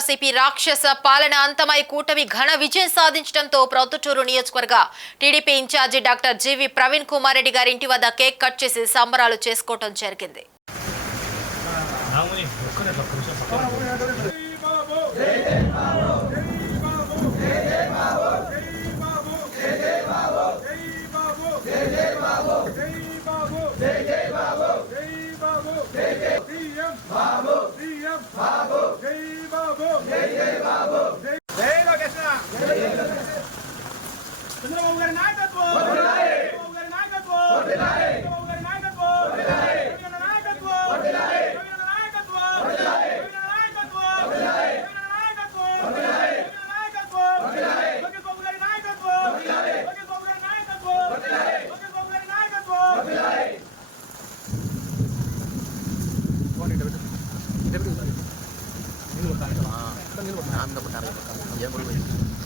వైఎస్ఆర్సీపీ రాక్షస పాలన అంతమై కూటమి ఘన విజయం సాధించడంతో ప్రొద్దుటూరు నియోజకవర్గ టీడీపీ ఇన్ఛార్జి డాక్టర్ జీవి ప్రవీణ్ కుమార్ రెడ్డి గారి ఇంటి వద్ద కేక్ కట్ చేసి సంబరాలు చేసుకోవడం జరిగింది. Nilutan. Ah, nilutan. Ano ba tayo? Yan,